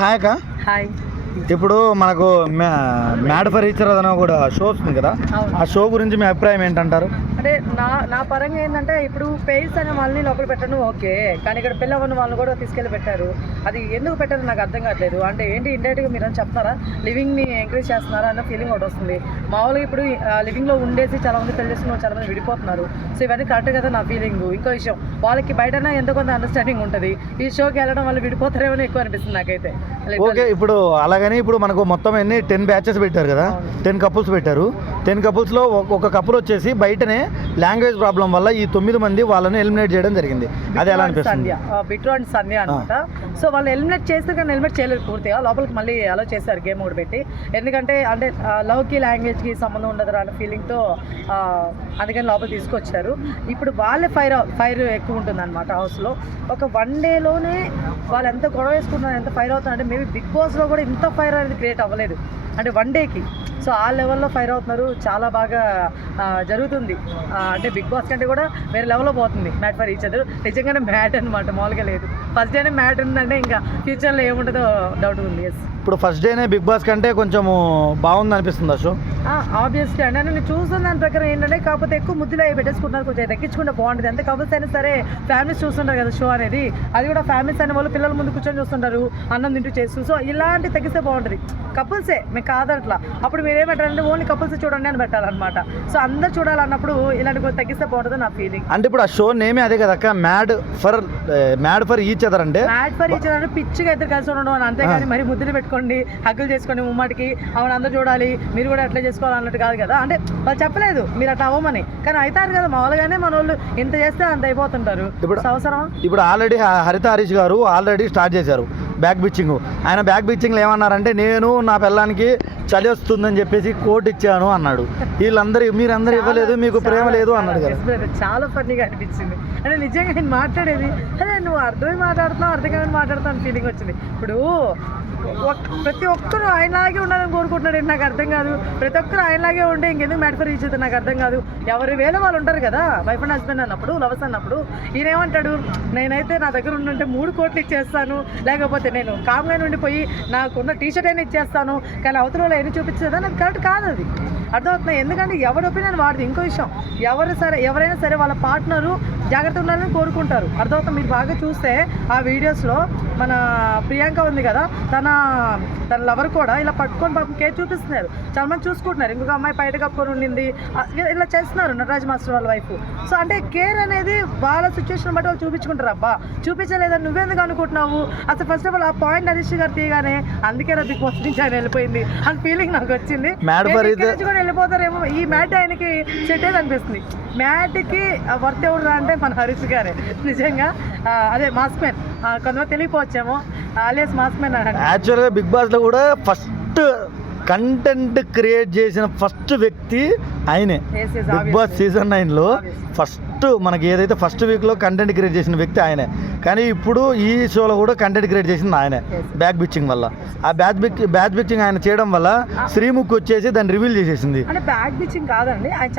Hi అక్క. Hi. ఇప్పుడు మనకు మ్యాడ్ ఫర్ ఈచ్ అదర్ కూడా షో వస్తుంది కదా, ఆ షో గురించి మీ అభిప్రాయం ఏంటంటారు? అంటే నా పరంగా ఏంటంటే ఇప్పుడు పేర్స్ అనే వాళ్ళని లోపల పెట్టడం ఓకే, కానీ ఇక్కడ పిల్లవన్న వాళ్ళని కూడా తీసుకెళ్ళి పెట్టారు. అది ఎందుకు పెట్టారు నాకు అర్థం కావట్లేదు. అంటే ఏంటి ఇండైరెక్ట్గా మీరు అని చెప్తారా, లివింగ్ని ఎంకరేజ్ చేస్తున్నారా అన్న ఫీలింగ్ ఒకటి వస్తుంది. మామూలుగా ఇప్పుడు లివింగ్లో ఉండేసి చాలా మంది పెళ్లి చేసుకుని చాలా మంది విడిపోతున్నారు. సో ఇవన్నీ కరెక్ట్ కదా నా ఫీలింగ్. ఇంకో విషయం, వాళ్ళకి బయటనే ఎంతో కొంత అండర్స్టాండింగ్ ఉంటుంది. ఈ షోకి వెళ్ళడం వల్ల విడిపోతారేమో ఎక్కువ అనిపిస్తుంది నాకైతే. ఓకే, ఇప్పుడు అలాగని ఇప్పుడు మనకు మొత్తం 10 బ్యాచెస్ పెట్టారు కదా, 10 కపుల్స్ పెట్టారు. 10 కపుల్స్లో ఒక కపుల్ వచ్చేసి బయటనే లాంగ్వేజ్ ప్రాబ్లం వల్ల ఈ 9 మంది వాళ్ళని ఎలిమినేట్ చేయడం జరిగింది. అది ఎలా అనిపిస్తుంది? బిట్రో అండ్ సంధ్య అనమాట. సో వాళ్ళు ఎలిమినేట్ చేస్తే కానీ ఎలిమినేట్ చేయలేదు పూర్తిగా, లోపలికి మళ్ళీ అలో చేశారు గేమ్ ఒకటి పెట్టి. ఎందుకంటే అంటే లవ్కి లాంగ్వేజ్కి సంబంధం ఉండదు అన్న ఫీలింగ్తో అందుకని లోపల తీసుకొచ్చారు. ఇప్పుడు వాళ్ళే ఫైర్ ఎక్కువ ఉంటుంది అనమాట హౌస్లో. ఒక 1 డేలోనే వాళ్ళు ఎంత గొడవ వేసుకుంటున్నారు, ఎంత ఫైర్ అవుతున్నారు అంటే మేబీ బిగ్ బాస్లో కూడా ఇంత ఫైర్ అనేది క్రియేట్ అవ్వలేదు అంటే 1 డేకి. సో ఆ లెవెల్లో ఫైర్ అవుతున్నారు, చాలా బాగా జరుగుతుంది. అంటే బిగ్ బాస్ కంటే కూడా వేరే లెవెల్లో పోతుంది మ్యాట్ ఫర్ ఈచ్ అదర్. నిజంగానే మ్యాట్ అనమాట, మామూలుగా లేదు. ఫస్ట్ డేనే మ్యాట్ ఉందంటే ఇంకా ఫ్యూచర్లో ఏముంటుందో డౌట్ ఉంది. ఎస్, ఇప్పుడు ఫస్ట్ డేనే బిగ్ బాస్ కంటే కొంచెం బాగుంది అనిపిస్తుంది ఆ షో. ఆబ్వియస్లీ అండి. నేను చూస్తున్న దాని ప్రకారం ఏంటంటే కాకపోతే ఎక్కువ ముద్దులో పెట్టేసుకుంటున్నారు, కొంచెం తగ్గించుకుంటే బాగుంటుంది. ఎంత కపుల్స్ అయినా సరే ఫ్యామిలీస్ చూస్తుంటారు కదా షో అనేది, అది కూడా ఫ్యామిలీస్ అనే వాళ్ళు పిల్లల ముందు కూర్చొని చూస్తుంటారు, అన్నం తింటూ చేస్తూ. సో ఇలాంటి తగ్గిస్తే బాగుంటుంది. కపుల్సే మీకు కాదట్లా, అప్పుడు మీరు ఏమంటారంటే ఓన్లీ కపుల్స్ చూడండి అని పెట్టాలన్నమాట. సో అందరు చూడాలన్నప్పుడు ఇలాంటి కొంచెం తగ్గిస్తే బాగుంటుంది నా ఫీలింగ్. అంటే ఇప్పుడు ఆ షో నేమే అదే కదా అక్క, మ్యాడ్ ఫర్ ఈచ్ అదర్. అంటే మ్యాడ్ ఫర్ ఈచ్ అదర్ అంటే పిచ్చిగా ఇద్దరు కలిసి ఉండడం అని, అంతేగాని మరి ముద్దులు పెట్టుకోండి, హగ్గులు చేసుకోండి ముమ్మాటికి, అవును అందరూ చూడాలి మీరు కూడా అట్లా చేసుకోవాలి అన్నట్టు కాదు కదా. అంటే వాళ్ళు చెప్పలేదు మీరు అట్లా అవ్వమని, కానీ అవుతారు కదా మామూలుగానే. మన వాళ్ళు ఇంత చేస్తే అంత అయిపోతుంటారు. ఇప్పుడు అవసరం. ఇప్పుడు ఆల్రెడీ హరిత హరీష్ గారు ఆల్రెడీ స్టార్ట్ చేశారు బ్యాక్ బిచ్చింగ్. ఆయన బ్యాక్ బిచ్చింగ్లో ఏమన్నారంటే, నేను నా పిల్లానికి చలి వస్తుందని చెప్పేసి కోట్ ఇచ్చాను అన్నాడు. మీరందరూ ఇవ్వలేదు, మీకు ప్రేమ లేదు అన్నాడు కదా. చాలా ఫన్నీగా అనిపించింది. అంటే నిజంగా నేను మాట్లాడేది అదే, నువ్వు అర్థమై మాట్లాడుతున్నావు అర్థంగా మాట్లాడుతాను ఫీలింగ్ వచ్చింది. ఇప్పుడు ప్రతి ఒక్కరు ఆయనలాగే ఉండాలని కోరుకుంటున్నాడు. నాకు అర్థం కాదు. ప్రతి ఒక్కరు ఆయనలాగే ఉంటే ఇంకెందుకు మ్యాట్ ఫర్ ఈచ్ అదర్ నాకు అర్థం కాదు. ఎవరి వేళ వాళ్ళు ఉంటారు కదా, వైఫ్ అండ్ హస్బెండ్ అన్నప్పుడు, లవర్స్ అన్నప్పుడు. ఈయన ఏమంటాడు, నేనైతే నా దగ్గర ఉంటే 3 కోట్లు ఇచ్చేస్తాను, లేకపోతే నేను కామ్గా ఉండిపోయి నాకున్న టీషర్ట్ అయినా ఇచ్చేస్తాను, కానీ అవతల వాళ్ళు ఎన్ని చూపించేదా నాకు కరెక్ట్ కాదు. అది అర్థమవుతున్నాయి. ఎందుకంటే ఎవరి ఒపీనియన్ వాడిది. ఇంకో విషయం, ఎవరైనా సరే వాళ్ళ పార్ట్నరు జాగ్రత్త ఉండాలని కోరుకుంటారు. అర్థమవుతుంది. మీరు బాగా చూస్తే ఆ వీడియోస్లో మన ప్రియాంక ఉంది కదా, తన లవర్ కూడా ఇలా పట్టుకొని పాపం కేర్ చూపిస్తున్నారు, చాలా మంది చూసుకుంటున్నారు. ఇంకొక అమ్మాయి బయట కప్పుకొని ఉండింది, ఇలా చేస్తున్నారు నటరాజ్ మాస్టర్ వాళ్ళ వైపు. సో అంటే కేర్ అనేది వాళ్ళ సిచ్యువేషన్ బట్టి వాళ్ళు చూపించుకుంటారు. అబ్బా చూపించలేదని నువ్వెందుకు అనుకుంటున్నావు, అసలు ఫస్ట్ ఆఫ్ ఆల్ ఆ పాయింట్ హరీష్ గారు తీయగానే అందుకే నా బిగ్ బాస్ నుంచి ఆయన వెళ్ళిపోయింది అని ఫీలింగ్ నాకు వచ్చింది. కూడా వెళ్ళిపోతారేమో, ఈ మ్యాట్ ఆయనకి సెట్ అయ్యేది అనిపిస్తుంది. మ్యాట్కి వర్త్ ఎవరు అంటే మన హరీష్ గారే నిజంగా. అదే మాస్క్ మ్యాన్, కొంతమంది తెలియపోవచ్చేమో, అలియాస్ మాస్క్ మ్యాన్. యాక్చువల్గా బిగ్ బాస్లో కూడా ఫస్ట్ కంటెంట్ క్రియేట్ చేసిన ఫస్ట్ వ్యక్తి ఆయనే. బిగ్ బాస్ సీజన్ 9లో ఫస్ట్ మనకి ఏదైతే ఫస్ట్ వీక్లో కంటెంట్ క్రియేట్ చేసిన వ్యక్తి ఆయనే. కానీ ఇప్పుడు ఈ షోలో కూడా కంటెంట్ క్రియేట్ చేసింది ఆయనే బ్యాక్ బిచ్చింగ్ వల్ల. ఆ బ్యాక్ బిచ్చింగ్ ఆయన చేయడం వల్ల శ్రీముఖ్ వచ్చేసి దాన్ని రివీల్ చేసేసింది. అంటే బ్యాక్ బిచ్చింగ్ కాదండి, ఆయన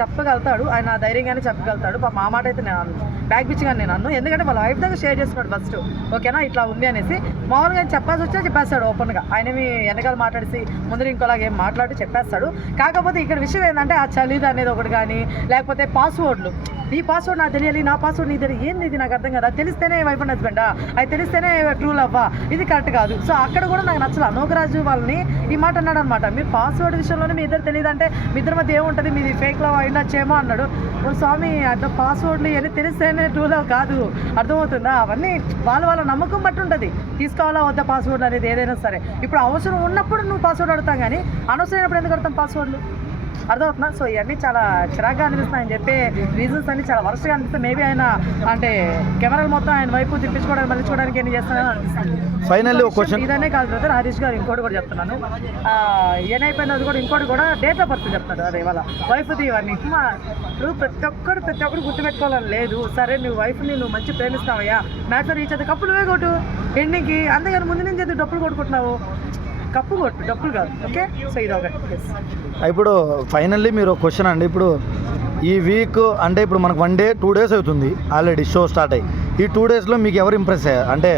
చెప్పగలుగుతాడు, ఆయన ధైర్యంగానే చెప్పగలుగుతాడు. మా మాట అయితే నేను అన్ను బ్యాక్ బిచ్చింగ్ అని నేను అన్ను, ఎందుకంటే వాళ్ళ వైఫ్ దగ్గర షేర్ చేసుకున్నాడు ఫస్ట్, ఓకేనా ఇట్లా ఉంది అనేసి. మామూలుగా ఆయన చెప్పాల్సి వచ్చా చెప్పేస్తాడు ఓపెన్గా. ఆయనవి వెనకాల మాట్లాడేసి ముందర ఇంకోలాగా ఏం మాట్లాడి చెప్పేస్తాడు. కాకపోతే ఇక్కడ విషయం ఏంటంటే ఆ చలిది అనేది ఒకటి కానీ, లేకపోతే పాస్వర్డ్లు, నీ పాస్వర్డ్ నాకు తెలియాలి, నా పాస్వర్డ్ నీ తెలియదు, ఏంది ఇది నాకు అర్థం కదా, తెలిస్తేనే వైఫ్ అండ్ హస్బెండా, అది తెలిస్తేనే ట్రూ లవ్వా, ఇది కరెక్ట్ కాదు. సో అక్కడ కూడా నాకు నచ్చలేదు. నోకరాజు వాళ్ళని ఈ మాట అన్నాడు అనమాట, మీరు పాస్వర్డ్ విషయంలోనే మీ ఇద్దరు తెలియదు అంటే మీ ఇద్దరి మధ్య ఏముంటుంది, మీది ఫేక్ లవ్ అయిండొచ్చేమో అన్నాడు. స్వామి అట్లా పాస్వర్డ్లు ఇవన్నీ తెలిస్తేనే ట్రూ లవ్ కాదు, అర్థమవుతుందా? అవన్నీ వాళ్ళ నమ్మకం బట్టి ఉంటుంది, తీసుకోవాలా వద్ద పాస్వర్డ్ అనేది ఏదైనా సరే. ఇప్పుడు అవసరం ఉన్నప్పుడు నువ్వు పాస్వర్డ్ అడుగుతాం, కానీ అనవసరమైనప్పుడు ఎందుకు అడుగుతాం పాస్వర్డ్లు, అర్థమవుతున్నా? సో ఇవన్నీ చాలా చిరాగ్గా అనిపిస్తున్నాయి. ఆయన చెప్పే రీజన్స్ అన్ని చాలా వరుసగా అనిపిస్తాయి. మేబీ ఆయన అంటే కెమెరాలు మొత్తం ఆయన వైపు తిప్పించుకోవడానికి మళ్ళించుకోవడానికి ఏం చేస్తున్నారని అనిపిస్తుంది. ఫైనల్లీ ఒక క్వశ్చన్, ఇదనే కాదు బ్రదర్, హరీష్ గారు ఇంకోటి కూడా చెప్తున్నాను, ఏనైపోయింది అది కూడా ఇంకోటి కూడా డేట్ ఆఫ్ బర్త్ చెప్తాడు. అదే వాళ్ళ వైఫ్ది ఇవన్నీ. ఇప్పుడు ప్రతి ఒక్కరు గుర్తుపెట్టుకోవాలని లేదు. సరే నువ్వు వైఫ్ని నువ్వు మంచి ప్రేమిస్తావయ్యా, మ్యాచ్ ఫర్ ఈచ్ అదర్ కప్పులు నువ్వే కొట్టు ఎండింగ్కి, అంతేగాని ముందు నుంచి ఎందుకు డబ్బులు కొట్టుకుంటున్నావు, కప్పు కొట్టు డబ్బులు కాదు. ఓకే, సో ఇది ఒకటి. ఇప్పుడు ఫైనల్లీ మీరు ఒక క్వశ్చన్ అండి, ఇప్పుడు ఈ వీక్ అంటే ఇప్పుడు మనకు 1 డే 2 డేస్ అవుతుంది ఆల్రెడీ షో స్టార్ట్ అయ్యి. ఈ 2 డేస్లో మీకు ఎవరు ఇంప్రెస్ అయ్యారు, అంటే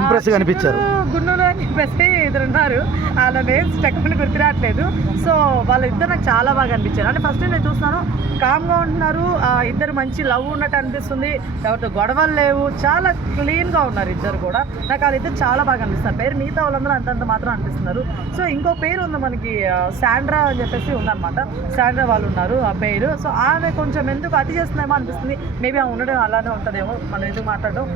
ఇంప్రెస్గా అనిపించారు? గుండెలో అని చెప్పేసి ఇద్దరు ఉన్నారు, వాళ్ళ నేమ్స్ టెక్నిక్ గుర్తురావట్లేదు. సో వాళ్ళిద్దరు నాకు చాలా బాగా అనిపించారు. అంటే ఫస్ట్ నేను చూస్తున్నాను కామ్గా ఉంటున్నారు, ఇద్దరు మంచి లవ్ ఉన్నట్టు అనిపిస్తుంది, ఎవరితో గొడవలు లేవు, చాలా క్లీన్గా ఉన్నారు ఇద్దరు కూడా. నాకు వాళ్ళిద్దరు చాలా బాగా అనిపిస్తున్నారు. పేరు మిగతా వాళ్ళందరూ అంతంత మాత్రం అనిపిస్తున్నారు. సో ఇంకో పేరు ఉంది మనకి శాండ్రా అని చెప్పేసి ఉందన్నమాట. శాండ్రా వాళ్ళు ఉన్నారు ఆ పేరు. సో ఆమె కొంచెం ఎందుకు అతి చేస్తుందేమో అనిపిస్తుంది. మేబీ ఆమె ఉండడం అలానే ఉంటుందేమో, మనం ఎందుకు మాట్లాడడం.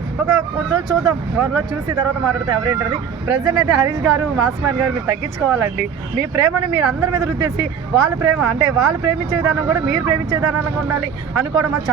కొన్ని రోజులు చూద్దాం, వాళ్ళలో చూసి తర్వాత మాట్లాడితే ఎవరేంటది. ప్రజెంట్ అయితే హరీష్ గారు, మాస్ మ్యాన్ గారు, మీరు తగ్గించుకోవాలండి. మీ ప్రేమని మీరు అందరి మీద రుద్దేసి వాళ్ళ ప్రేమ అంటే వాళ్ళు ప్రేమించే విధానం కూడా మీరు ప్రేమించే విధానంగా ఉండాలి అనుకోవడం చాలా